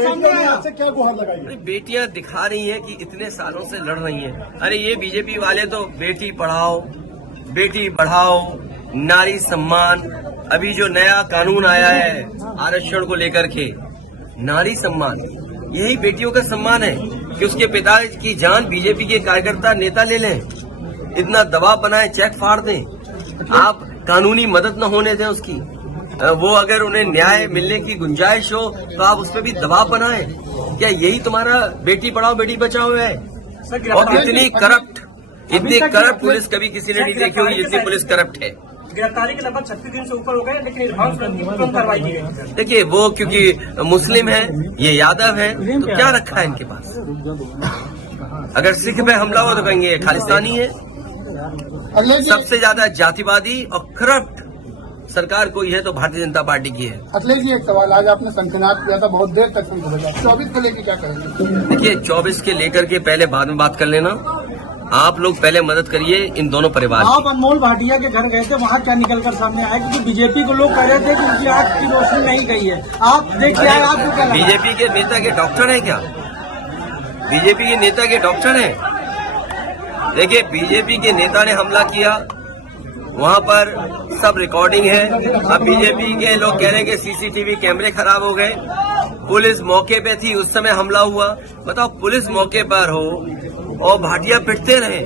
आपसे क्या गुहार लगाई? बेटियां दिखा रही हैं कि इतने सालों से लड़ रही हैं। अरे ये बीजेपी वाले तो बेटी पढ़ाओ, बेटी बढ़ाओ, नारी सम्मान, अभी जो नया कानून आया है आरक्षण को लेकर के, नारी सम्मान, यही बेटियों का सम्मान है कि उसके पिता की जान बीजेपी के कार्यकर्ता नेता ले लें, इतना दबाव बनाए, चेक फाड़ दें, आप कानूनी मदद न होने दें उसकी, वो अगर उन्हें न्याय मिलने की गुंजाइश हो तो आप उस पर भी दबाव बनाएं। क्या यही तुम्हारा बेटी पढ़ाओ बेटी बचाओ है? और इतनी करप्ट पुलिस कभी किसी ने नहीं देखी होगी जितनी पुलिस करप्ट है। गिरफ्तारी के लगभग 36 दिन से ऊपर हो गए, लेकिन कम कार्रवाई की गई। देखिए वो क्योंकि मुस्लिम है, ये यादव है, तो क्या रखा है इनके पास? अगर सिख पे हमला हो तो कहेंगे खालिस्तानी है। सबसे ज्यादा जातिवादी और करप्ट सरकार कोई है तो भारतीय जनता पार्टी की है। अखिलेश जी, एक सवाल, आज आपने शंखनाद किया था, बहुत देर तक सुन रहा, 24 को लेकर क्या करेंगे? देखिए 24 के लेकर के पहले बाद में बात कर लेना, आप लोग पहले मदद करिए इन दोनों परिवार की। आप अनमोल भाटिया के घर गए थे, वहाँ क्या निकल कर सामने आया? क्योंकि बीजेपी को लोग कह रहे थे कि उनकी आंख की रोशनी नहीं गई है, आप देखिए आपको क्या लगा? बीजेपी के नेता के डॉक्टर है क्या? बीजेपी के नेता के डॉक्टर है? देखिए बीजेपी के नेता ने हमला किया, वहाँ पर सब रिकॉर्डिंग है। अब बीजेपी के लोग कह रहे हैं कि सीसीटीवी कैमरे खराब हो गए, पुलिस मौके पे थी उस समय हमला हुआ। बताओ, पुलिस मौके पर हो और भाटिया पिटते रहे,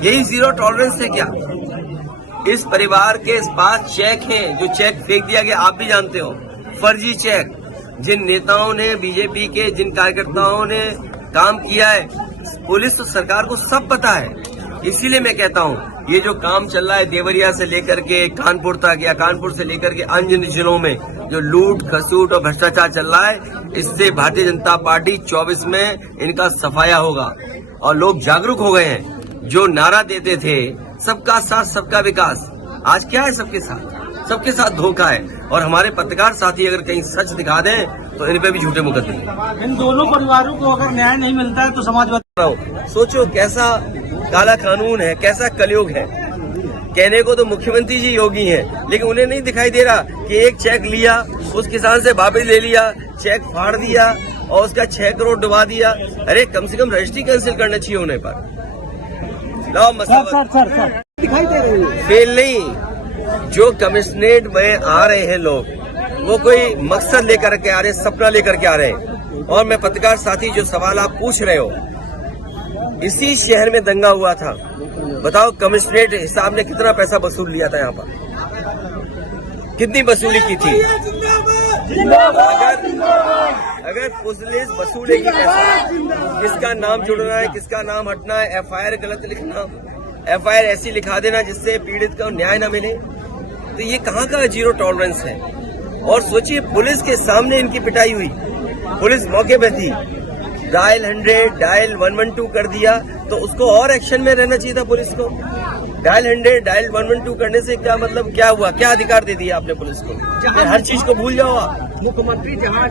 यही जीरो टॉलरेंस है क्या? इस परिवार के पास चेक हैं, जो चेक फेंक दिया गया, आप भी जानते हो, फर्जी चेक। जिन नेताओं ने, बीजेपी के जिन कार्यकर्ताओं ने काम किया है, पुलिस तो सरकार को सब पता है। इसीलिए मैं कहता हूँ ये जो काम चल रहा है देवरिया से लेकर के कानपुर तक, या कानपुर से लेकर के अन्य जिलों में जो लूट खसूट और भ्रष्टाचार चल रहा है, इससे भारतीय जनता पार्टी 24 में इनका सफाया होगा। और लोग जागरूक हो गए हैं। जो नारा देते थे सबका साथ सबका विकास, आज क्या है? सबके साथ धोखा है। और हमारे पत्रकार साथी अगर कहीं सच दिखा दें तो इन पे भी झूठे मुकदमे। इन दोनों परिवारों को अगर न्याय नहीं मिलता है तो समाजवादी, सोचो कैसा काला कानून है, कैसा कलयुग है। कहने को तो मुख्यमंत्री जी योगी हैं, लेकिन उन्हें नहीं दिखाई दे रहा कि एक चेक लिया, उस किसान से वापस ले लिया, चेक फाड़ दिया और उसका 6 करोड़ डुबा दिया। अरे कम से कम रजिस्ट्री कैंसिल करना चाहिए उन्हें पर। लाओ मसला दिखाई दे रही है। फेल नहीं, जो कमिश्नरेट में आ रहे हैं लोग, वो कोई मकसद लेकर के आ रहे, सपना लेकर के आ रहे हैं। और मैं पत्रकार साथी, जो सवाल आप पूछ रहे हो, इसी शहर में दंगा हुआ था। बताओ कमिश्नरेट हिसाब ने कितना पैसा वसूल लिया था, यहाँ पर कितनी वसूली की थी? अगर पुलिस वसूलेगी पैसा, किसका नाम जुड़ना है, किसका नाम हटना है, एफआईआर गलत लिखना, एफआईआर ऐसी लिखा देना जिससे पीड़ित को न्याय न मिले, तो ये कहाँ का जीरो टॉलरेंस है? और सोचिए पुलिस के सामने इनकी पिटाई हुई, पुलिस मौके पे थी, डायल 100 डायल 112 कर दिया, तो उसको और एक्शन में रहना चाहिए था पुलिस को। डायल 100 डायल 112 करने से क्या मतलब, क्या हुआ? क्या अधिकार दे दिया आपने पुलिस को? हर चीज को भूल जाओ आप। मुख्यमंत्री जहाँ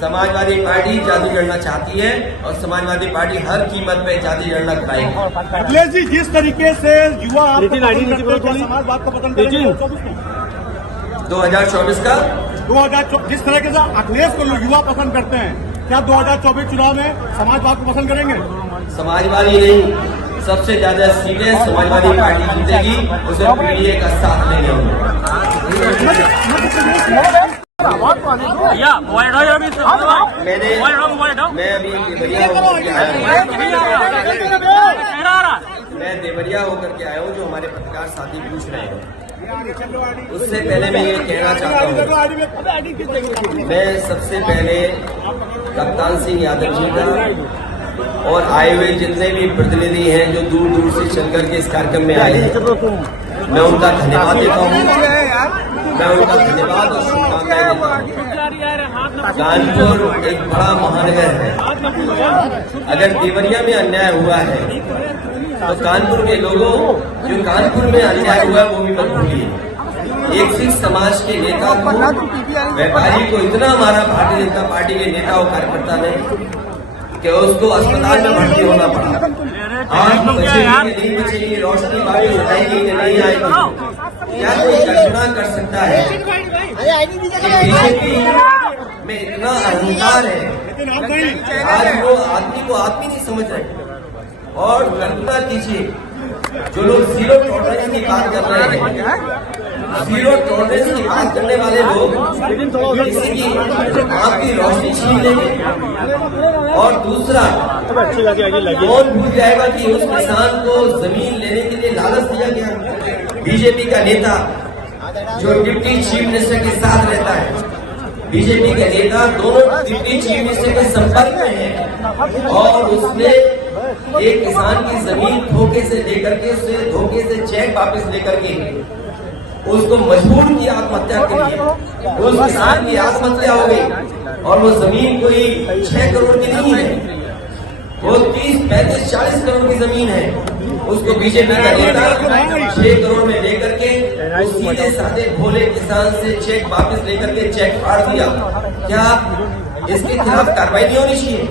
समाजवादी पार्टी जाति लड़ना चाहती है और समाजवादी पार्टी हर कीमत पे जाति लड़ना कराएगी। अखिलेश जी, जिस तरीके से युवा समाजवाद को पसंद करेंगे 2024 का 2024 जिस तरीके से अखिलेश को युवा पसंद करते हैं, क्या 2024 चुनाव में समाजवाद को पसंद करेंगे? समाजवादी नहीं, सबसे ज्यादा सीटें समाजवादी पार्टी जीतेगी, उसे पीडीए का साथ देंगे हम लोग। मैं देवरिया होकर के आया हूँ, जो हमारे पत्रकार साथी पूछ रहे हैं। उससे पहले मैं ये कहना चाहता हूँ, मैं सबसे पहले कप्तान सिंह यादव जी का और आए हुए जितने भी प्रतिनिधि हैं जो दूर दूर से चल करके इस कार्यक्रम में आए हैं, मैं उनका धन्यवाद देता हूँ। मैं उनका धन्यवाद और शुभकामनाएं देता हूँ। कानपुर एक बड़ा महानगर है। अगर देवरिया में अन्याय हुआ है तो कानपुर के लोगों, जो कानपुर में अन्याय हुआ है वो भी मत भूलिए। एक सिख समाज के नेता को, व्यापारी को इतना मारा भारतीय जनता पार्टी के नेता और कार्यकर्ता ने कि उसको अस्पताल में भर्ती होना पड़ा। आज बचेगी नहीं बचेगी, रोशनी बाकी उठाएगी नहीं आएगी, क्या कोई कल्पना कर सकता है कि बीजेपी में इतना अहंकार है, लेकिन आप नहीं। आज वो आदमी को आदमी नहीं समझ रहे। और कल्पना कीजिए, जो लोग जीरो टॉलरेंस की बात कर रहे हैं, जीरो टॉलरेंस की बात करने वाले लोग किसी की आपकी रोशनी छीन लेंगे। और दूसरा, कौन भूल जाएगा कि उस किसान को जमीन लेने के लिए लालच दिया गया। बीजेपी का नेता जो डिप्टी चीफ मिनिस्टर के साथ रहता है, बीजेपी के नेता दोनों डिप्टी चीफ मिनिस्टर के संपर्क में है, और उसने एक किसान की जमीन धोखे से लेकर के, उससे धोखे से चेक वापस लेकर के उसको मजबूर किया आत्महत्या के लिए। उस किसान की आत्महत्या हो गई, और वो जमीन कोई 6 करोड़ की नहीं है, वो 30, 35, 40 करोड़ की जमीन है। उसको बीजेपी का नेता 6 करोड़ में लेकर के उस सीधे साधे भोले किसान से चेक वापस लेकर के चेक फाड़ दिया। क्या इसके खिलाफ कार्रवाई नहीं होनी चाहिए?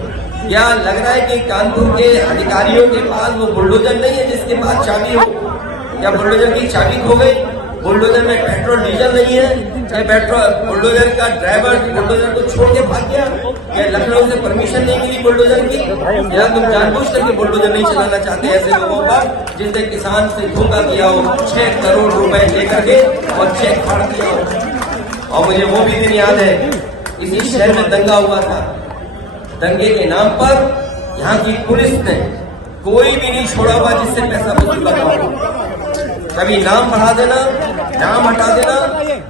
क्या लग रहा है कि कानपुर के अधिकारियों के पास वो बुलडोजर नहीं है जिसके पास चाबी हो? क्या बुलडोजर की चाबी खो गई? बुलडोजर में पेट्रोल डीजल नहीं है? चाहे बुलडोजर का ड्राइवर बुलडोजर को छोड़ के भाग गया? क्या लखनऊ से परमिशन नहीं मिली बुलडोजर की? या तुम जानबूझ करके बुलडोजर नहीं चलाना चाहते ऐसे लोगों पर जिसने किसान से धोखा किया हो, 6 करोड़ रुपए लेकर के और चेक फाड़ दिया हो? और मुझे वो भी दिन याद है, इसी शहर में दंगा हुआ था। दंगे के नाम पर यहाँ की पुलिस ने कोई भी नहीं छोड़ा हुआ जिससे पैसा वसूल करना हो। कभी नाम बढ़ा देना, नाम हटा देना,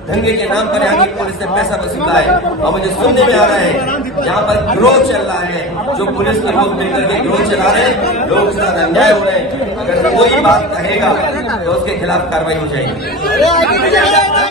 दंगे के नाम पर यहाँ की पुलिस ने पैसा वसूला है। और मुझे सुनने में आ रहा है यहाँ पर गिरोह चल रहा है, जो पुलिस के लोग मिलकर के गिरोह चला रहे हैं, लोग के साथ अन्याय हो रहे हैं। अगर कोई बात कहेगा तो उसके खिलाफ कार्रवाई हो जाएगी।